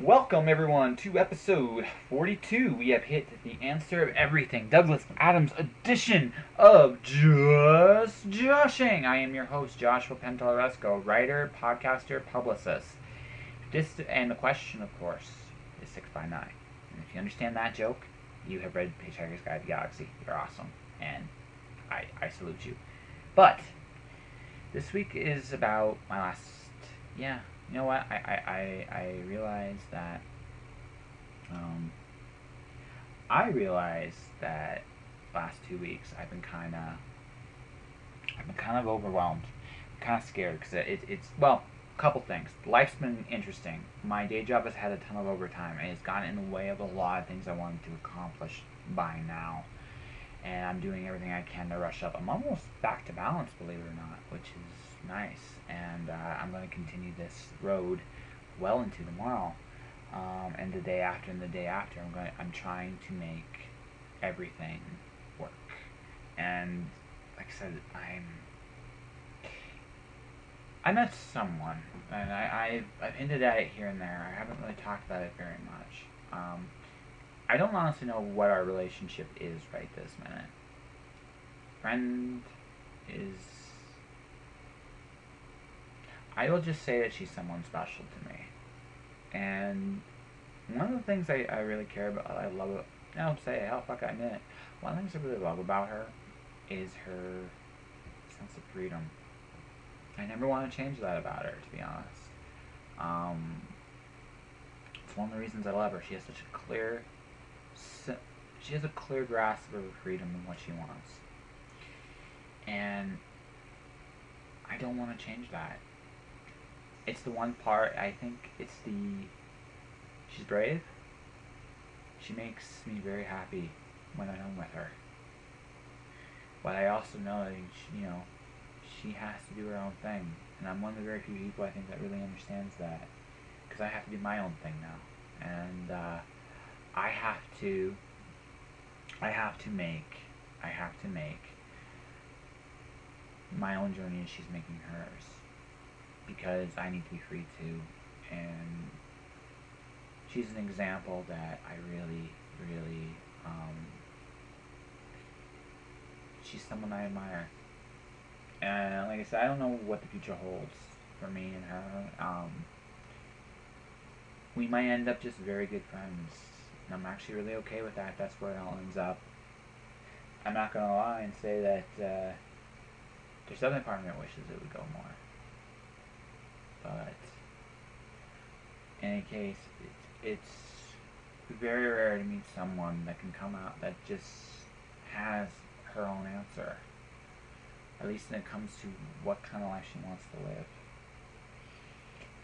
Welcome everyone to episode 42. We have hit the answer of everything. Douglas Adams edition of Just Joshing. I am your host, Joshua Penteleresco, writer, podcaster, publicist. And the question, of course, is 6x9. And if you understand that joke, you have read Hitchhiker's Guide to the Galaxy. You're awesome. And I salute you. But this week is about my last, you know what? I realized that last 2 weeks I've been kind of overwhelmed, kind of scared because it's well, a couple things. Life's been interesting. My day job has had a ton of overtime and it's gotten in the way of a lot of things I wanted to accomplish by now. And I'm doing everything I can to rush up. I'm almost back to balance, believe it or not, which is nice. And I'm going to continue this road well into tomorrow, and the day after, and the day after. I'm trying to make everything work. And like I said, I met someone, and I've hinted at it here and there. I haven't really talked about it very much. I don't honestly know what our relationship is right this minute. Friend is... I will just say that she's someone special to me. And one of the things I really care about, I love it, I admit it. One of the things I really love about her is her sense of freedom. I never want to change that about her, to be honest. It's one of the reasons I love her. She has a clear grasp of her freedom and what she wants. And I don't want to change that. It's the one part, I think she's brave. She makes me very happy when I'm with her. But I also know that, she has to do her own thing. And I'm one of the very few people I think that really understands that. Because I have to do my own thing now. And I have to make my own journey as she's making hers, because I need to be free too. And she's an example that I really she's someone I admire. And like I said, I don't know what the future holds for me and her. We might end up just very good friends. And I'm actually really okay with that. That's where it all ends up. I'm not going to lie and say that there's definitely part of me that wishes it would go more. But in any case, it's very rare to meet someone that can come out that just has her own answer. At least when it comes to what kind of life she wants to live.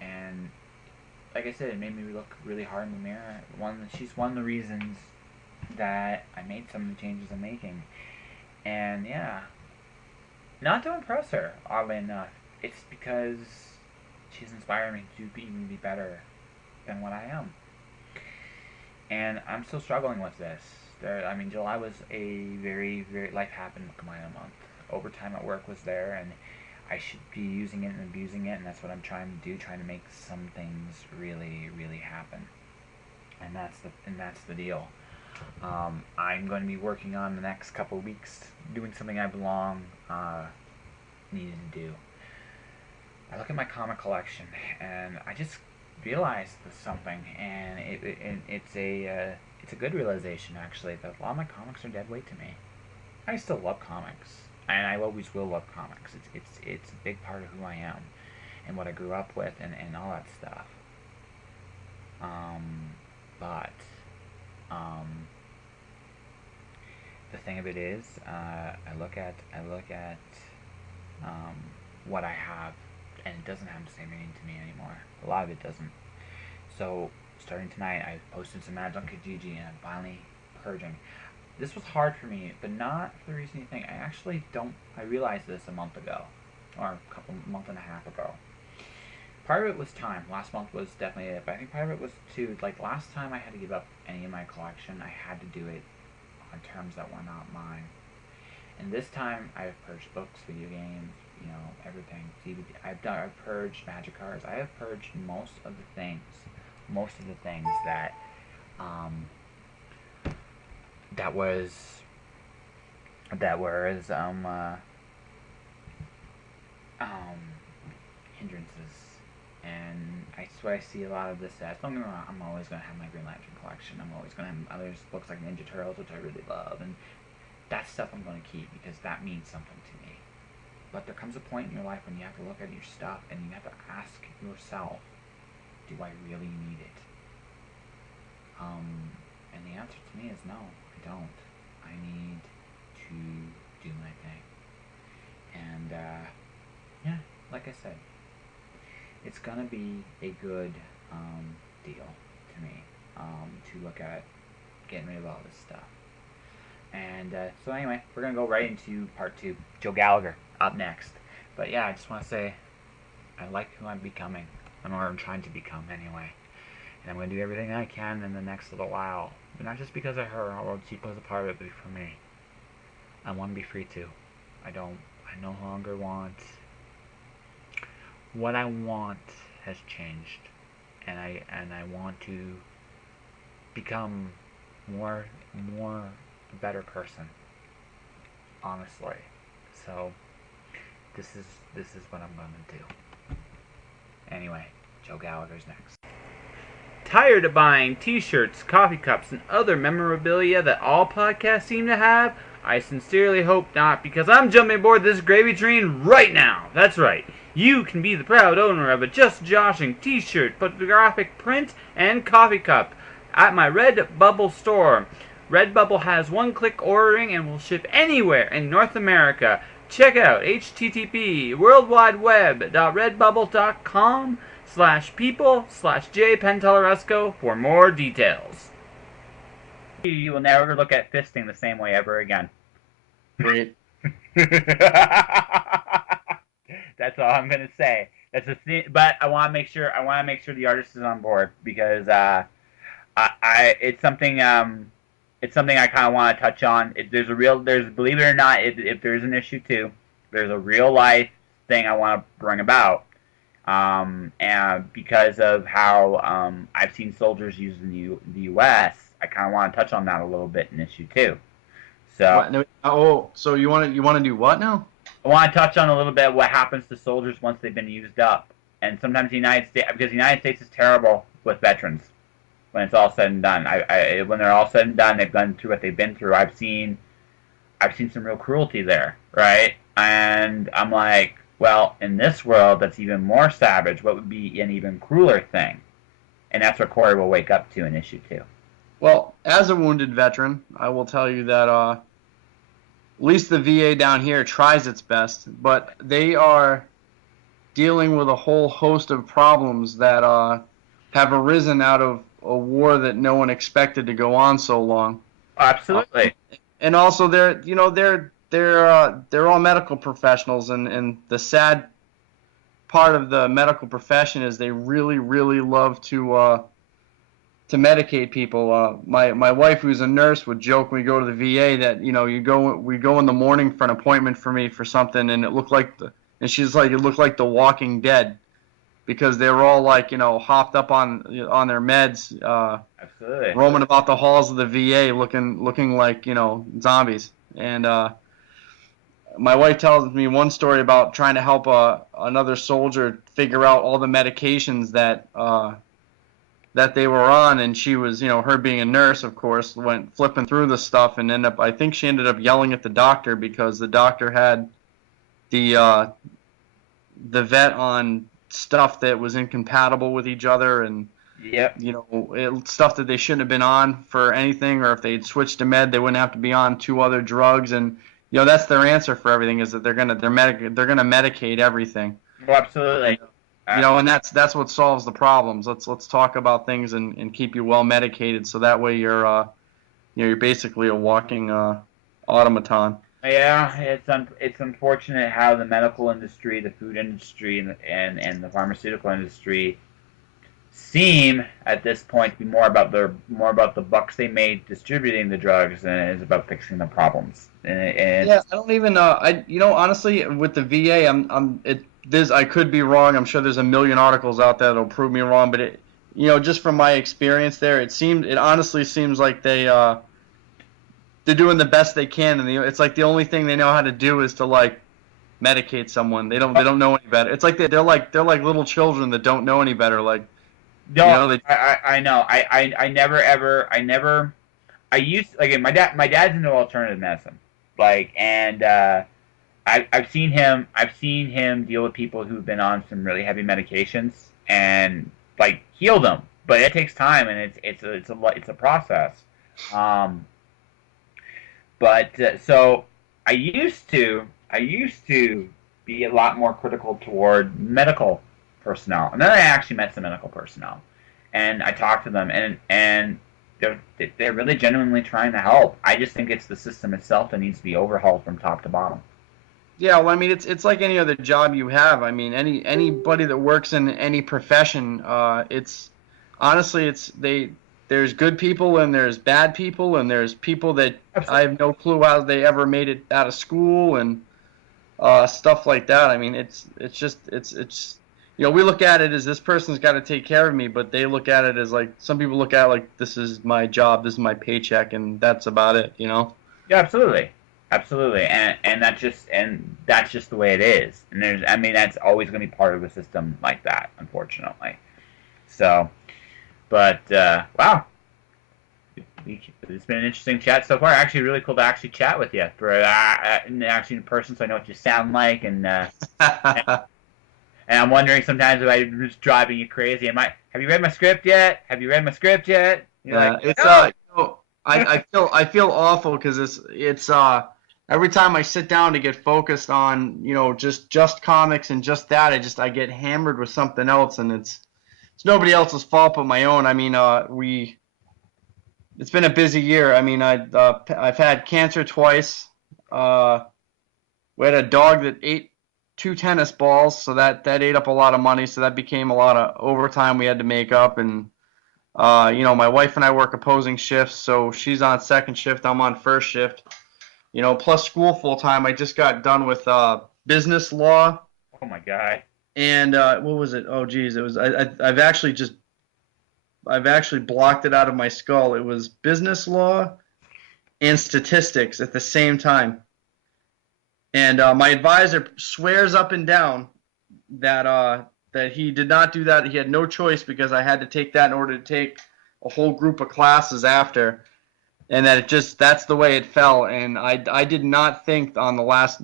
And like I said, it made me look really hard in the mirror. She's one of the reasons that I made some of the changes I'm making. And yeah, not to impress her, oddly enough. It's because she's inspired me to even be better than what I am. And I'm still struggling with this. July was a very, very... life happened kind of month. Overtime at work was there, and I should be using it and abusing it, and that's what I'm trying to do, trying to make some things really, really happen. And that's the deal. I'm going to be working on the next couple of weeks, doing something I've long needed to do. I look at my comic collection, and I just realized something, and it's a good realization, actually, that a lot of my comics are dead weight to me. I still love comics, and I always will love comics. It's a big part of who I am, and what I grew up with, and all that stuff. But the thing of it is, I look at what I have, and it doesn't have the same meaning to me anymore. A lot of it doesn't. So starting tonight, I posted some ads on Kijiji, and I'm finally purging. This was hard for me, but not for the reason you think. I realized this a month ago, or month and a half ago. Part of it was time. Last month was definitely it, but I think part of it was too, like last time I had to give up any of my collection, I had to do it on terms that were not mine. And this time I have purged books, video games, everything. DVD. I've purged magic cards. I have purged most of the things most of the things that that was that were as hindrances. And that's why I see a lot of this as. Don't get me wrong, I'm always going to have my Green Lantern collection. I'm always going to have other books like Ninja Turtles, which I really love. And that stuff I'm going to keep because that means something to me. But there comes a point in your life when you have to look at your stuff and you have to ask yourself, do I really need it? And the answer to me is no, I don't. I need to do my thing. And, yeah, like I said, it's going to be a good deal to me to look at getting rid of all this stuff. And so anyway, we're going to go right into part 2. Joe Gallagher up next. But yeah, I just want to say I like who I'm becoming. I'm where I'm trying to become anyway. And I'm going to do everything I can in the next little while. But not just because of her, although she plays a part of it, but for me. I want to be free too. I no longer want... What I want has changed. And I want to become more a better person. Honestly. So this is what I'm gonna do. Anyway, Joe Gallagher's next. Tired of buying t-shirts, coffee cups, and other memorabilia that all podcasts seem to have? I sincerely hope not, because I'm jumping aboard this gravy train right now. That's right. You can be the proud owner of a Just Joshing t-shirt, photographic print, and coffee cup at my Redbubble store. Redbubble has one-click ordering and will ship anywhere in North America. Check out http://worldwideweb.redbubble.com/people/jpenteloresco for more details. You will never look at fisting the same way ever again. Great. That's all I'm gonna say. That's the thing, but I want to make sure. The artist is on board because it's something. It's something I kind of want to touch on. There's believe it or not, if there's an issue too, there's a real life thing I want to bring about. And because of how I've seen soldiers used in the U.S., I kind of want to touch on that a little bit in issue 2. So, so you want to do what now? I want to touch on a little bit what happens to soldiers once they've been used up, and sometimes the United States, because the United States is terrible with veterans. When it's all said and done, when they're all said and done, they've gone through what they've been through. I've seen some real cruelty there, right? And I'm like, well, in this world, that's even more savage. What would be an even crueler thing? And that's what Corey will wake up to in issue 2. Well, as a wounded veteran, I will tell you that at least the VA down here tries its best, but they are dealing with a whole host of problems that have arisen out of a war that no one expected to go on so long. Absolutely. And also they're all medical professionals, and the sad part of the medical profession is they really, really love to medicate people. My wife, who's a nurse, would joke when we go to the VA that we go in the morning for an appointment for me for something, and it looked like she's like, it looked like The Walking Dead, because they were all like hopped up on their meds, absolutely, roaming about the halls of the VA looking like zombies. And my wife tells me one story about trying to help another soldier figure out all the medications that they were on, and she was, her being a nurse, of course, went flipping through the stuff and I think she ended up yelling at the doctor because the doctor had the vet on stuff that was incompatible with each other, and yep, stuff that they shouldn't have been on for anything, or if they'd switched to med, they wouldn't have to be on 2 other drugs, and that's their answer for everything, is that they're gonna medicate everything. Oh, absolutely. And that's what solves the problems. Let's talk about things and keep you well medicated, so that way you're basically a walking automaton. Yeah, it's unfortunate how the medical industry, the food industry, and the pharmaceutical industry seem at this point to be more about the bucks they made distributing the drugs than it is about fixing the problems. And yeah, I don't even honestly, with the VA, I could be wrong. I'm sure there's a million articles out there that'll prove me wrong, but just from my experience there, it honestly seems like they're doing the best they can, and it's like the only thing they know how to do is to like medicate someone. They don't know any better. It's like they're like little children that don't know any better. Like No, they I know. I never ever I never I used like my dad's into alternative medicine. Like and I've seen him deal with people who've been on some really heavy medications and like heal them. But it takes time and it's a process. Um but so I used to be a lot more critical toward medical personnel, and then I actually met some medical personnel, and I talked to them, and they're really genuinely trying to help. I just think it's the system itself that needs to be overhauled from top to bottom. Yeah, well, I mean, it's like any other job you have. I mean, anybody that works in any profession, it's honestly, there's good people and there's bad people and there's people that I Absolutely. have no clue how they ever made it out of school and stuff like that. I mean, it's we look at it as this person's got to take care of me, but they look at it as like some people look at it like this is my job, this is my paycheck, and that's about it, you know? Yeah, absolutely, absolutely, and that's just the way it is. And I mean, that's always going to be part of a system like that, unfortunately. So, but wow, it's been an interesting chat so far. Actually, really cool to actually chat with you for actually in person, so I know what you sound like, and I'm wondering sometimes if I'm just driving you crazy. Have you read my script yet? Have you read my script yet? You're like, Yeah, it's no. I feel awful because it's every time I sit down to get focused on just comics and just that I get hammered with something else, and it's nobody else's fault but my own. I mean, it's been a busy year. I mean, I've had cancer twice. Uh, we had a dog that ate two tennis balls, so that ate up a lot of money. So that became a lot of overtime we had to make up. And my wife and I work opposing shifts, so she's on second shift, I'm on first shift. Plus school full time. I just got done with business law, Oh my god. and what was it? Oh, geez, it was I've actually blocked it out of my skull. It was business law and statistics at the same time. And my advisor swears up and down that he did not do that. He had no choice because I had to take that in order to take a whole group of classes after, and that's the way it fell. And I did not think on the last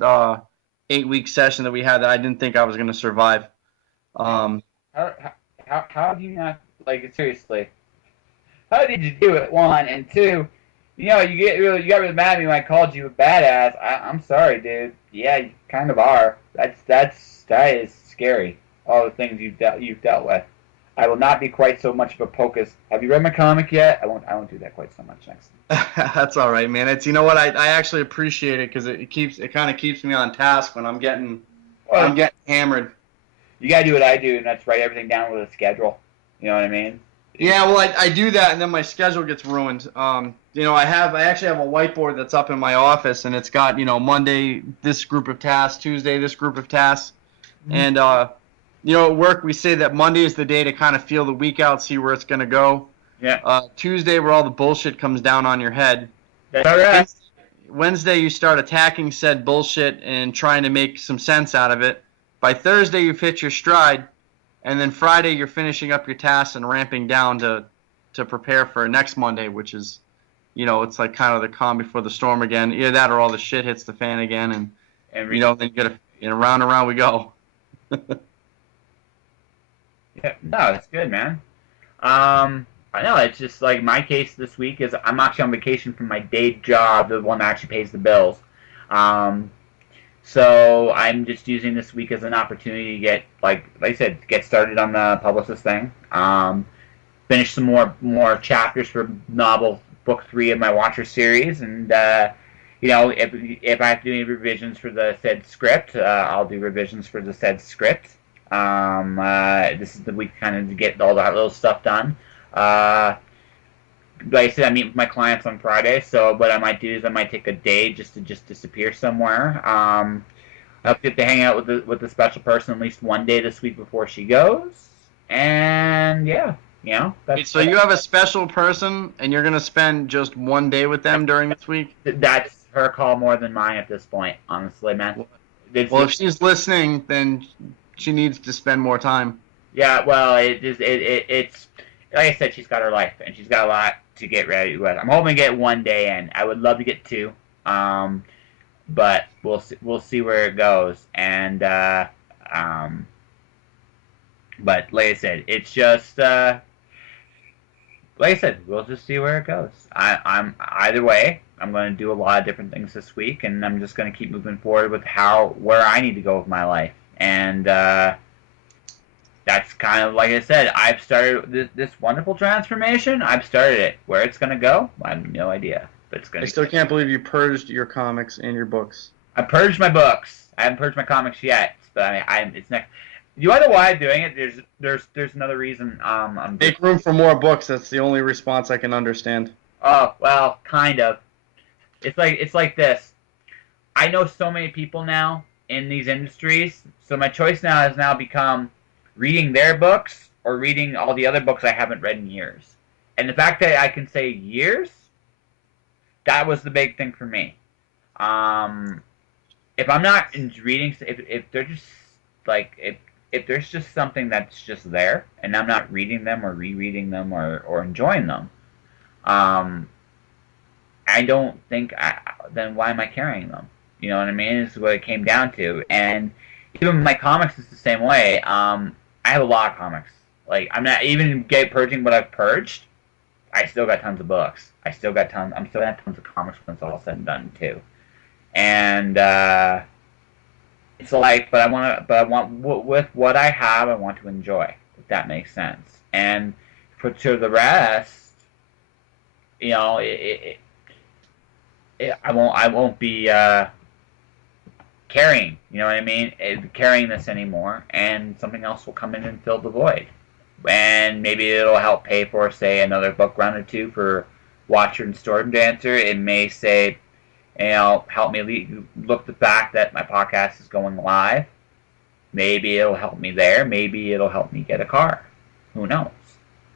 8 week session that we had that I didn't think I was going to survive. Um, How, how do you not, like, seriously? How did you do it? One and two. You got really mad at me when I called you a badass. I'm sorry, dude. Yeah, you kind of are. That is scary. All the things you've dealt with. I will not be quite so much of a pocus. Have you read my comic yet? I won't do that quite so much next. that's all right, man. It's what I actually appreciate it because it kind of keeps me on task when I'm Well, getting hammered. you gotta do what I do, and that's write everything down with a schedule. You know what I mean? Yeah, well, I do that, and then my schedule gets ruined. I actually have a whiteboard that's up in my office, and it's got Monday this group of tasks, Tuesday this group of tasks, Mhm. and at work we say that Monday is the day to kind of feel the week out, see where it's gonna go. Yeah, Tuesday where all the bullshit comes down on your head. that's all right. Wednesday you start attacking said bullshit and trying to make some sense out of it. By Thursday you've hit your stride, and then Friday you're finishing up your tasks and ramping down to prepare for next Monday, which is it's like kind of the calm before the storm again. Either that or all the shit hits the fan again, and And then you gotta round and round we go. yeah, no, that's good, man. I know it's just like my case this week is I'm actually on vacation from my day job, the one that actually pays the bills. Um, so I'm just using this week as an opportunity to get, like I said, get started on the publicist thing. Finish some more chapters for novel book 3 of my Watcher series, and if I have to do any revisions for the said script, I'll do revisions for the said script. This is the week kind of to get all that little stuff done. Uh, like I said, I meet with my clients on Friday, so what I might do is I might take a day just to disappear somewhere. I'll get to hang out with the special person at least one day this week before she goes, and yeah. You know, So you have a special person, and you're gonna spend just one day with them during this week? that's her call more than mine at this point, honestly, man. Well, if she's listening, then she needs to spend more time. Yeah, well, it's like I said, she's got her life and she's got a lot to get ready with. I'm hoping to get one day in. I would love to get two, but we'll see where it goes. And but like I said, it's just like I said, we'll just see where it goes. I'm either way. I'm going to do a lot of different things this week, and I'm just going to keep moving forward with where I need to go with my life. And that's kind of like I said. I've started this wonderful transformation. I've started it. Where it's going to go, I have no idea. But it's going. I still can't believe you purged your comics and your books. I purged my books. I haven't purged my comics yet, but I mean, it's next. You wonder why I'm doing it? There's another reason. I'm make room for more books. That's the only response I can understand. Oh well, kind of. It's like this. I know so many people now in these industries, so my choice now has now become reading their books or reading all the other books I haven't read in years. And the fact that I can say years, that was the big thing for me. If I'm not reading, if they're just like if there's just something that's just there, and I'm not reading them or rereading them or enjoying them, I don't think then why am I carrying them? You know what I mean? This is what it came down to. And even my comics is the same way. I have a lot of comics. Like I'm not even purging what I've purged. I still got tons of books. I'm still gonna have tons of comics when it's all said and done too. And it's like, but I want with what I have, I want to enjoy. If that makes sense. And to the rest, you know, I won't be carrying, you know what I mean? Carrying this anymore, and something else will come in and fill the void. And maybe it'll help pay for, say, another book run or two for Watcher and Storm Dancer. It may say, you know, help me look the fact that my podcast is going live. Maybe it'll help me there. Maybe it'll help me get a car. Who knows?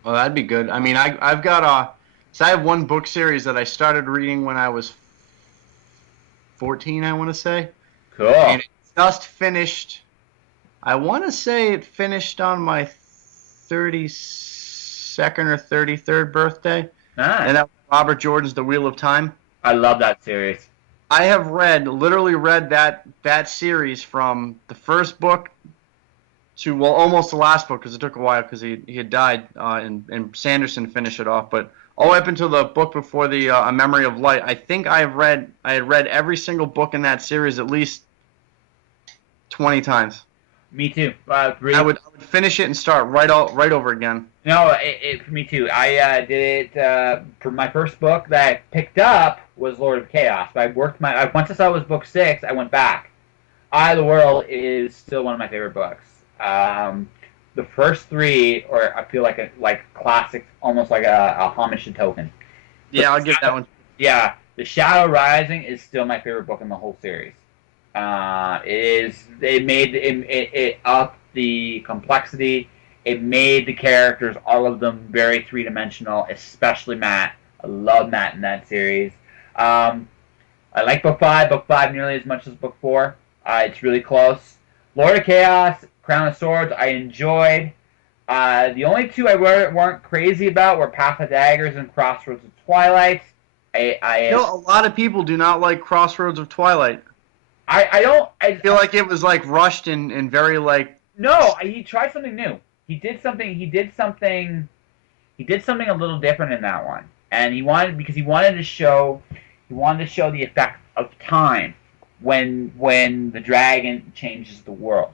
Well, that'd be good. I mean, I've got so I have one book series that I started reading when I was 14, I want to say. Cool. And it just finished. I want to say it finished on my 32nd or 33rd birthday. Nice. And that was Robert Jordan's The Wheel of Time. I love that series. I have literally read that series from the first book to, well, almost the last book, because it took a while because he had died, and Sanderson finished it off. But all the way up until the book before the A Memory of Light, I think I had read every single book in that series at least 20 times. Me too. Really, I would finish it and start right over again. No, me too. I did it for my first book that I picked up was Lord of Chaos. But once I saw it was book 6, I went back. Eye of the World is still one of my favorite books. The first 3, or I feel like classic, almost like a homage to Tolkien. Yeah, I'll give that one. Yeah, The Shadow Rising is still my favorite book in the whole series. It upped the complexity. It made the characters, all of them, very three-dimensional, especially Matt. I love Matt in that series. I like book 5. Book 5 nearly as much as book 4. It's really close. Lord of Chaos, Crown of Swords, I enjoyed. The only 2 I weren't crazy about were Path of Daggers and Crossroads of Twilight. A lot of people do not like Crossroads of Twilight. I feel like it was like rushed and very like. No, he tried something new. He did something a little different in that one, and he wanted to show the effect of time when the dragon changes the world,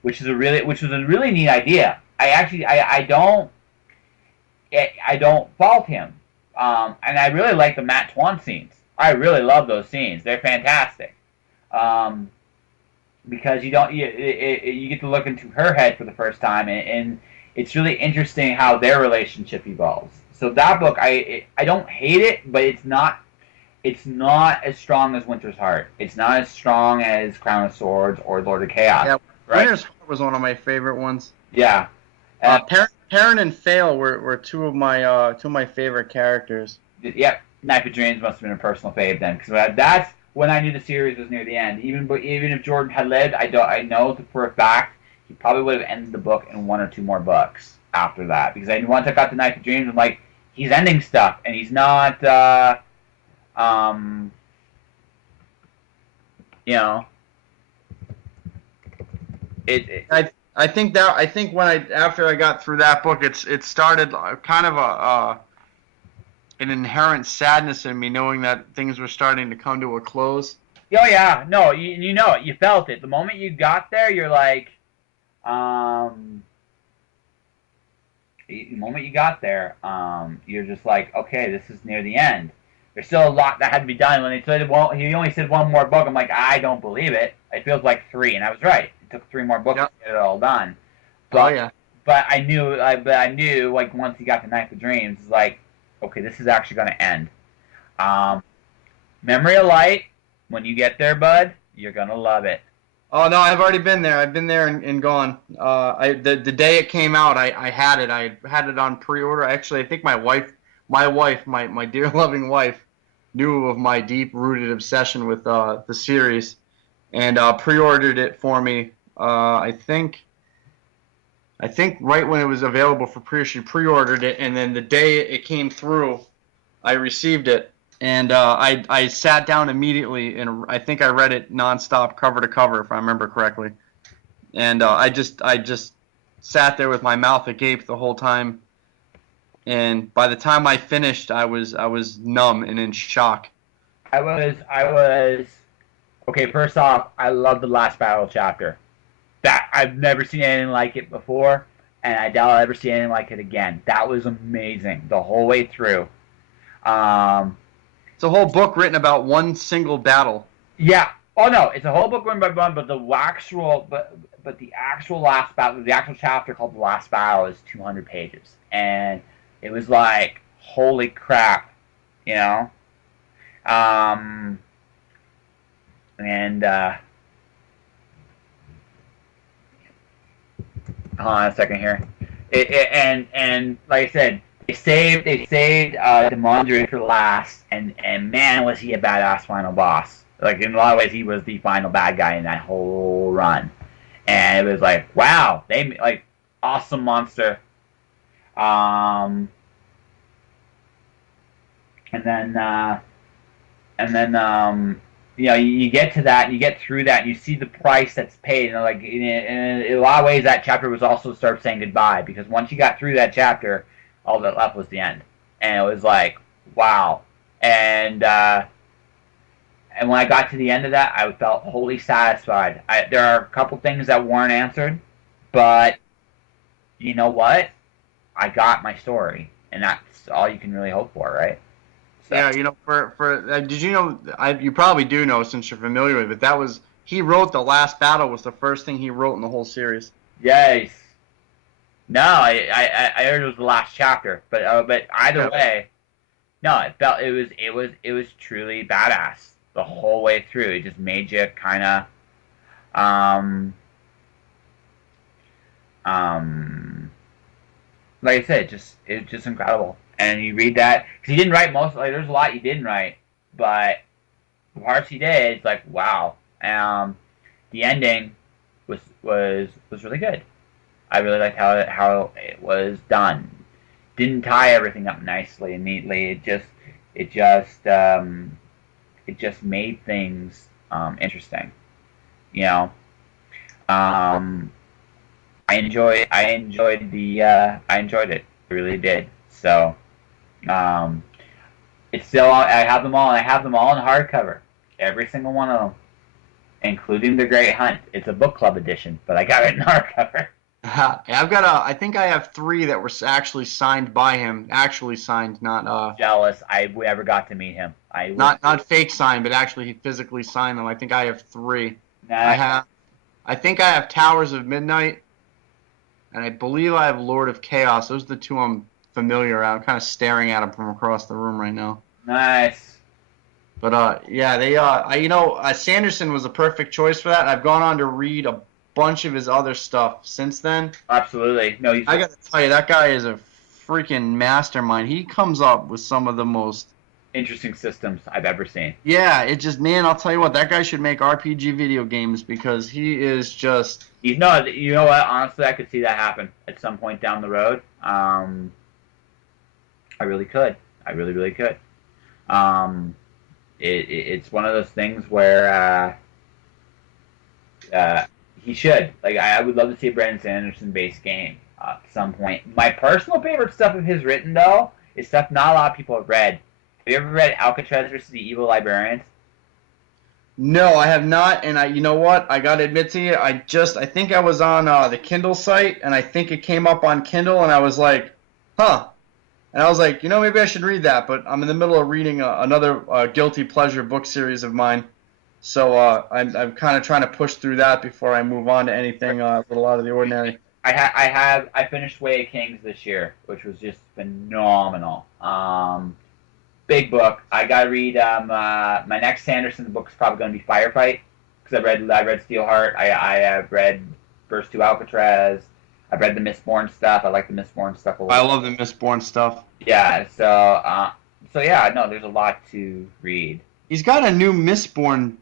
which was a really neat idea. I don't fault him, and I really like the Matt Twan scenes. I really love those scenes. They're fantastic. Because you get to look into her head for the first time, and it's really interesting how their relationship evolves. So that book, I don't hate it, but it's not as strong as Winter's Heart. It's not as strong as Crown of Swords or Lord of Chaos. Yeah, right? Winter's Heart was one of my favorite ones. Yeah. Heron and Fail were two of my favorite characters. Yep, Knife of Dreams must have been a personal fave then, because that's when I knew the series was near the end. Even if Jordan had lived, I know for a fact he probably would have ended the book in one or two more books after that, because once I got the Knife of Dreams, I'm like, he's ending stuff, and he's not, you know, I think after I got through that book, it started kind of an inherent sadness in me, knowing that things were starting to come to a close. Oh yeah, no, you know it, you felt it. The moment you got there, you're like, the moment you got there, you're just like, okay, this is near the end. There's still a lot that had to be done. When they said, well, he only said one more book, I'm like, I don't believe it. It feels like three, and I was right. It took three more books Yep. to get it all done. Oh But yeah. but I knew like once he got the Knife of Dreams, it's like, okay, this is actually going to end. Um, Memory of Light, when you get there, bud, you're gonna love it. Oh no, I've already been there. I've been there and gone. The day it came out, I had it. I had it on pre-order. Actually, I think my dear loving wife, knew of my deep-rooted obsession with the series, and pre-ordered it for me. I think right when it was available for pre, she pre-ordered it, and then the day it came through, I received it, and I sat down immediately, and I think I read it nonstop, cover to cover, if I remember correctly. And I just sat there with my mouth agape the whole time. And by the time I finished, I was numb and in shock. I was okay. First off, I love the last battle chapter. That I've never seen anything like it before, and I doubt I'll ever see anything like it again. That was amazing the whole way through. Um, It's a whole book written about one single battle. yeah. Oh no, it's a whole book written by one, but the actual last battle, the actual chapter called the last battle, is 200 pages, and it was like, holy crap, you know. Um, and hold on a second here. And like I said, they saved Demandre for last, and man was he a badass final boss. Like in a lot of ways, he was the final bad guy in that whole run, and it was like, wow, they like awesome monster. Um, and then you know, you get to that, you get through that, and you see the price that's paid, and like in a lot of ways, that chapter was also start saying goodbye, because once you got through that chapter, all that left was the end, and it was like, wow, and and when I got to the end of that, I felt wholly satisfied. There are a couple things that weren't answered, but you know what? I got my story, and that's all you can really hope for, right? So, Yeah, did you know? You probably do know since you're familiar with it. That was he wrote the last battle was the first thing he wrote in the whole series. yes. No, I heard it was the last chapter, but either Yeah. way, no, it was truly badass the whole way through. It just made you kind of um um like I said, it's just incredible. And you read that because he didn't write most. Like there's a lot he didn't write, but the parts he did, it's like wow. The ending was really good. I really liked how it was done. Didn't tie everything up nicely and neatly. It just it just made things interesting. You know, um, I enjoyed it. I really did. So um, it's still I have them all. And I have them all in hardcover. Every single one of them, including The Great Hunt. It's a book club edition, but I got it in hardcover. I think I have three that were actually signed by him. Actually signed, Jealous. I never got to meet him. not fake signed, but actually he physically signed them. I think I have three. Nah, I think I have Towers of Midnight, and I believe I have Lord of Chaos. Those are the two I'm familiar with. I'm kind of staring at them from across the room right now. nice. But yeah, Sanderson was a perfect choice for that. I've gone on to read bunch of his other stuff since then. Absolutely. No, I got to tell you, that guy is a freaking mastermind. He comes up with some of the most interesting systems I've ever seen. Yeah, it just, man, I'll tell you what, that guy should make RPG video games because he is just. You know what? Honestly, I could see that happen at some point down the road. I really could. I really, really could. It's one of those things where he should. Like, I would love to see a Brandon Sanderson-based game at some point. My personal favorite stuff of his written, though, is stuff not a lot of people have read. Have you ever read Alcatraz versus the Evil Librarians? No, I have not, and you know what? I gotta admit to you, I think I was on the Kindle site, and I think it came up on Kindle, and I was like, huh. And I was like, maybe I should read that, but I'm in the middle of reading another guilty pleasure book series of mine, so I'm kind of trying to push through that before I move on to anything a little out of the ordinary. I finished Way of Kings this year, which was just phenomenal. Big book. I gotta read. My next Sanderson book is probably gonna be Firefight because I read Steelheart. I have read first two Alcatraz. I've read the Mistborn stuff. I like the Mistborn stuff a lot. I love the Mistborn stuff. Yeah. So yeah. No, there's a lot to read. He's got a new Mistborn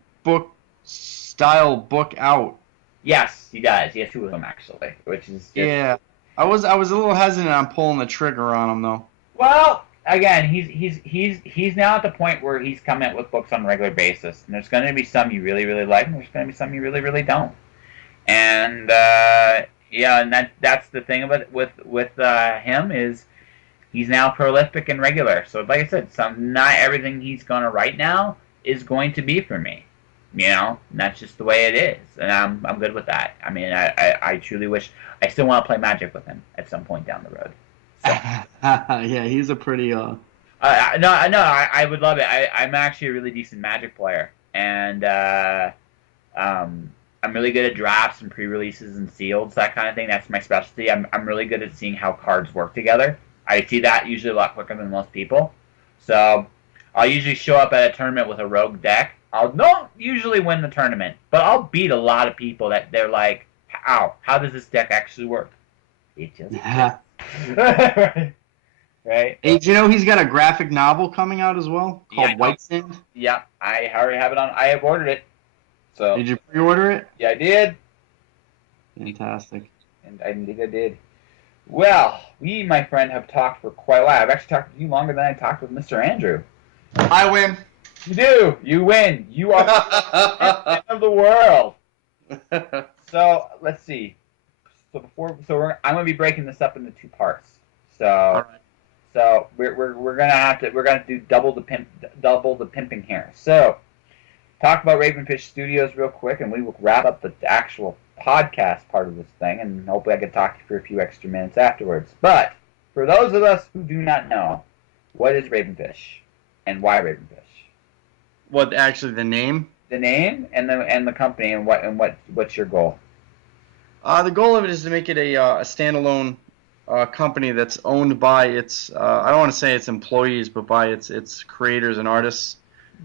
style book out. Yes, he does. He has two of them actually, which is just... Yeah. I was a little hesitant on pulling the trigger on him though. Well, again, he's now at the point where he's coming out with books on a regular basis, and there's going to be some you really, really like, and there's going to be some you really, really don't. And and that's the thing about it with him is he's now prolific and regular. So like I said, not everything he's going to write now is going to be for me. And that's just the way it is, and I'm good with that. I mean, I truly wish I still want to play Magic with him at some point down the road. So. Yeah, he's a pretty No, I would love it. I'm actually a really decent Magic player, and I'm really good at drafts and pre-releases and sealeds, that kind of thing. That's my specialty. I'm really good at seeing how cards work together. I see that usually a lot quicker than most people. So I'll usually show up at a tournament with a rogue deck. I'll not usually win the tournament, but I'll beat a lot of people that they're like, how does this deck actually work? It just right. Hey, do you know he's got a graphic novel coming out as well called White Sand? Yeah, I already have it on. I have ordered it. So did you pre-order it? Yeah, I did. Fantastic. And I think I did. Well, we, my friend, have talked for quite a while. I've actually talked to you longer than I talked with Mr. Andrew. I win. You do. You win. You are the champion of the world. So let's see. I'm going to be breaking this up into two parts. So, all right. So we're gonna do double the pimping here. So, talk about Ravenfish Studios real quick, and we will wrap up the actual podcast part of this thing, and hopefully I can talk to you for a few extra minutes afterwards. But for those of us who do not know, what is Ravenfish, and why Ravenfish? What actually the name? The name and the company, and what's your goal? The goal of it is to make it a standalone company that's owned by its I don't want to say its employees, but by its creators and artists.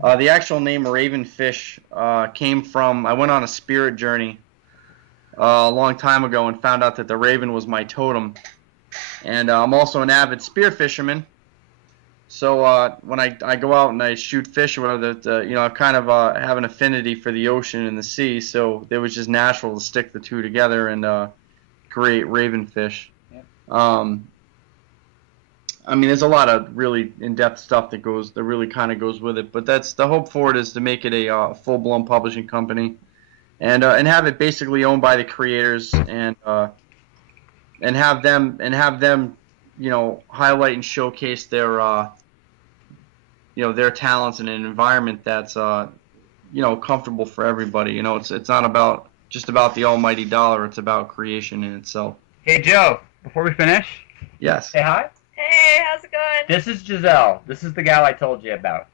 The actual name Ravenfish came from, I went on a spirit journey a long time ago and found out that the raven was my totem, and I'm also an avid spear fisherman. So when I go out and I shoot fish or whatever, I kind of have an affinity for the ocean and the sea, so it was just natural to stick the two together and create Ravenfish. Yep. I mean, there's a lot of really in-depth stuff that really kind of goes with it, but that's the hope for it is to make it a full-blown publishing company, and have it basically owned by the creators and have them highlight and showcase their their talents in an environment that's comfortable for everybody. It's not just about the almighty dollar. It's about creation in itself. Hey Joe, before we finish, yes. Say hi. Hey, how's it going? This is Giselle. This is the gal I told you about.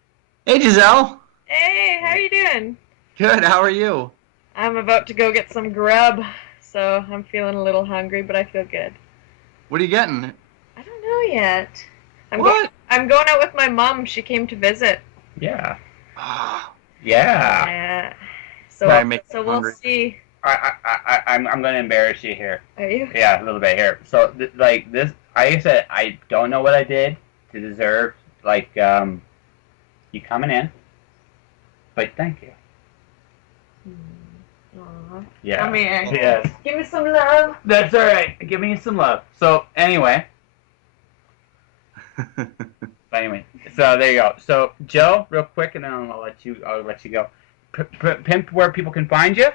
Hey Giselle. Hey, how are you doing? Good. How are you? I'm about to go get some grub, so I'm feeling a little hungry, but I feel good. What are you getting? I don't know yet. I'm going out with my mom. She came to visit. Yeah. Yeah. So we'll see. I'm going to embarrass you here. Are you? Yeah, a little bit here. So, like this, like I said, I don't know what I did to deserve like you coming in, but thank you. Aw. Yeah. Come here. Yes. Give me some love. That's all right. Give me some love. So anyway, so there you go. So Joe, real quick, and then I'll let you go. Pimp where people can find you.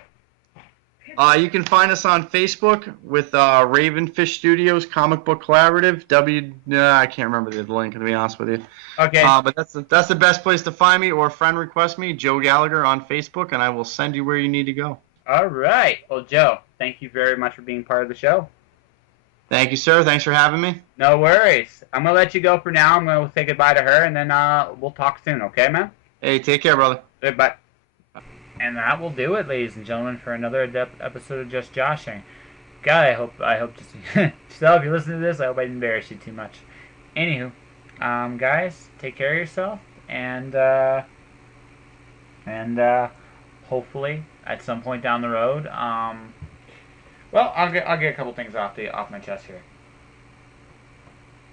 You can find us on Facebook with Ravenfish Studios Comic Book Collaborative. I can't remember the link, to be honest with you. Okay. But that's the best place to find me, or friend request me, Joe Gallagher on Facebook, and I will send you where you need to go. All right. Well, Joe, thank you very much for being part of the show. Thank you, sir. Thanks for having me. No worries. I'm gonna let you go for now. I'm gonna say goodbye to her, and then we'll talk soon. Okay, man? Hey, take care, brother. Goodbye. And that will do it, ladies and gentlemen, for another episode of Just Joshing. God, I hope just still, if you listen to this, I hope I didn't embarrass you too much. Anywho, guys, take care of yourself, and hopefully at some point down the road, well, I'll get a couple things off my chest here.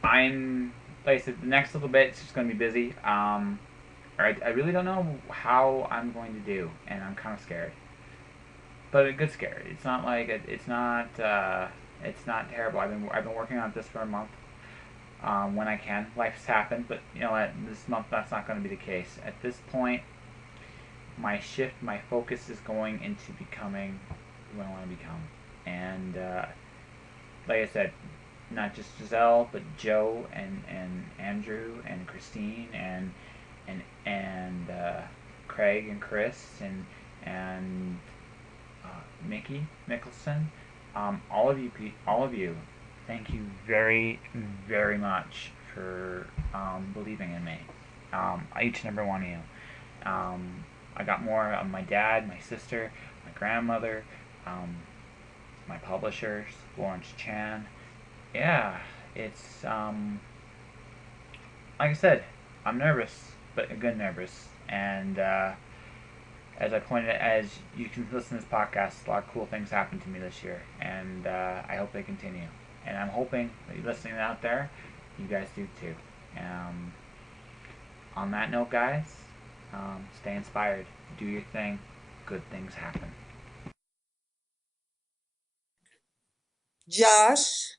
Like I said, the next little bit it's just going to be busy. I really don't know how I'm going to do, and I'm kind of scared. But a good scared. It's not like it's not terrible. I've been working on this for a month. When I can, life's happened, but you know what? This month that's not going to be the case. At this point, my focus is going into becoming who I want to become, and like I said, not just Giselle, but Joe and Andrew and Christine and Craig and Chris and Mickey Mickelson, all of you, thank you very, very much for believing in me. Each and every one of you. I got more of my dad, my sister, my grandmother, my publishers, Lawrence Chan. Yeah, it's like I said, I'm nervous, but a good nervous, and as you can listen to this podcast, a lot of cool things happened to me this year, and I hope they continue. And I'm hoping that you listening out there, you guys do too. On that note, guys, stay inspired, do your thing, good things happen. Josh.